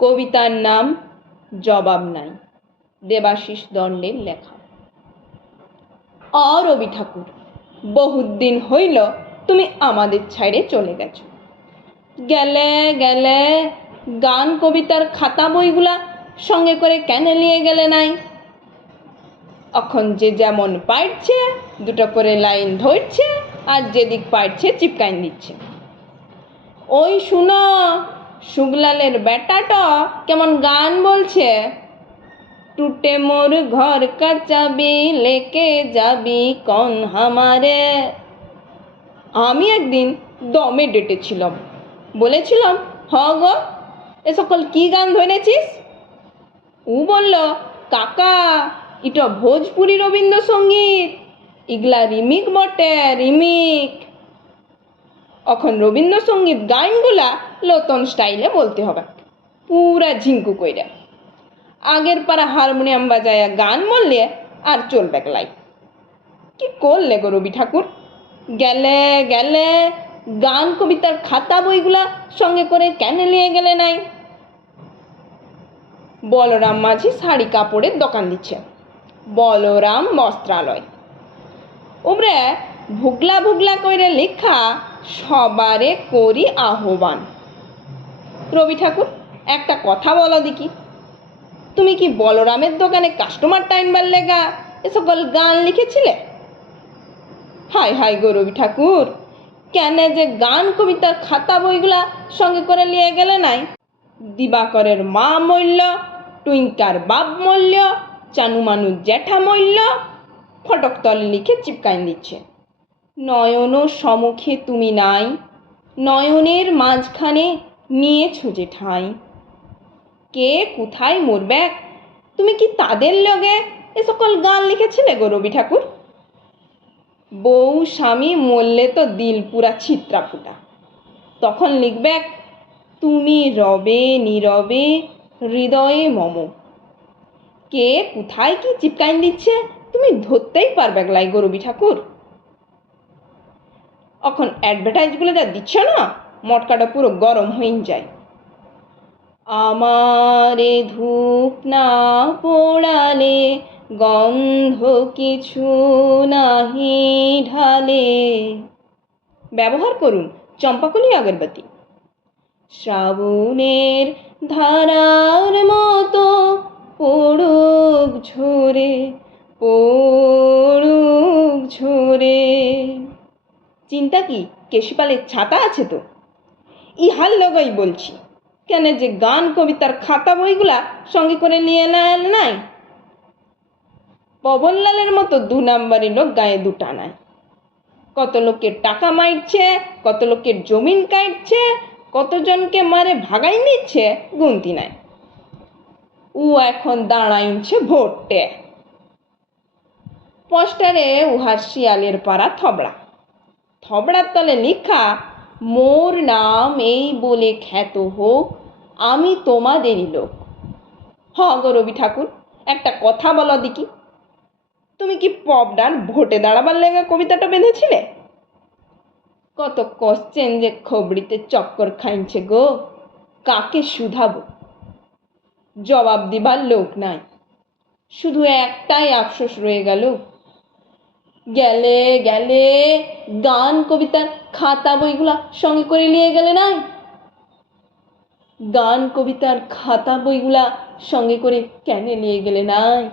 কবিতার নাম জবাব নাই। দেবাশিস দণ্ডের লেখা। আর রবি ঠাকুর, বহুত দিন হইল তুমি আমাদের ছাইড়ে চলে গেছো। গেলে গেলে গান কবিতার খাতা বইগুলা সঙ্গে করে কেন নিয়ে গেলে নাই? এখন যে যেমন পারছে, দুটো করে লাইন ধরছে, আর যেদিক পারছে, চিপকাইন দিচ্ছে। ওই শুনো শুকলালের বেটাটা কেমন গান বলছে? টুটে মোর ঘর কা চাবি লেকে যাবি কন হামারে? আমি একদিন দমে ডেটেছিলাম। বলেছিলাম হ গো, এ সকল কি গান ধরেছিস? উ বলল, কাকা এটা ভোজপুরি রবীন্দ্রসঙ্গীত। ইগলা রিমিক বটে, রিমিক। এখন রবীন্দ্রসঙ্গীত গানগুলা লতন স্টাইলে বলতে হবে। পুরা ঝিঙ্কু কইরা। আগের পারা হারমোনিয়াম বাজায়া গান বললে আর চলবে লাই কি করলে গো রবি ঠাকুর? গেলে গেলে গান কবিতার খাতা বইগুলা সঙ্গে করে কেন নিয়ে গেলে নাই? বলরাম মাঝি শাড়ি কাপড়ের দোকান দিচ্ছে। বলরাম বস্ত্রালয়। ওমরে ভুগলা ভুগলা কইরে লেখা সবারে করি আহ্বান। রবি ঠাকুর, একটা কথা বলো দেখি। তুমি কি বলরামের দোকানে কাস্টমার টাইনবার লেগা এ সকল গান লিখেছিলে? হাই হাই গো রবি ঠাকুর, কেন যে গান কবিতার খাতা বইগুলা সঙ্গে করে নিয়ে গেলে নাই? দিবাকরের মা মূল্য, টুইঙ্কার বাপ মূল্য, চানুমানুর জ্যাঠা মূল্য, ফটক তলে লিখে চিপকাইন দিচ্ছে। নয়ন সমুখে তুমি নাই, নয়নের মাঝখানে নিয়েছো যে ঠাঁই। কে কোথায় মরবে? তুমি কি তাদের লগে এ সকল গান লিখেছিলে গো রবি ঠাকুর? বউ স্বামী মরলে তো দিল পুরা ছিত্রা ফুটা। তখন লিখবে, তুমি রবে নীরবে, হৃদয়ে মম। কে কোথায় কি চিপকাইন দিচ্ছে, তুমি ধরতেই পারবে লাই গো রবি ঠাকুর। এখন অ্যাডভার্টাইজগুলো যা দিচ্ছ না, মটকাটা পুরো গরম হয়ে যায়। আমারে ধূপ না পোড়ালে গন্ধ কিছু নাহি ঢালে। ব্যবহার করুন চম্পাকলি আগরবাতি। শ্রাবণের ধারার মতো পড়ুক ঝরে পড়ুক ঝরে। চিন্তা কি? কেশিপালের ছাতা আছে তো। ইহার লগই বলছি, কেন যে গান, কবিতার খাতা বইগুলা সঙ্গে করে নিয়ে না নাই? পবনলালের মতো দু নাম্বারি লোক গায়ে দুটা নাই। কত লোকের টাকা মাইরছে, কত লোকের জমিন কাটছে, কতজনকে মারে ভাগাই নিচ্ছে, গুনতি নাই। উ এখন দাঁড়াইছে ভোটে। পোস্টারে উহার শিয়ালের পাড়া থবড়া। থবড়ার তলে লেখা, মোর নাম এই বলে খ্যাত হোক, আমি তোমাদেরই লোক। হ গো রবি ঠাকুর, একটা কথা বলো দিকি তুমি কি পবডার ভোটে দাঁড়াবার লেগে কবিতাটা বেঁধেছিলে? কত কোশ্চেন যে খবড়িতে চক্কর খাইছে গো, কাকে শুধাবো? জবাব দিবার লোক নাই, শুধু একটাই আফসোস রয়ে গেল গেলে গেলে গান কবিতার খাতা, বইগুলা সঙ্গে করে নিয়ে গেলে নাই? গান, কবিতার, খাতা, বইগুলা সঙ্গে করে কেন নিয়ে গেলে নাই?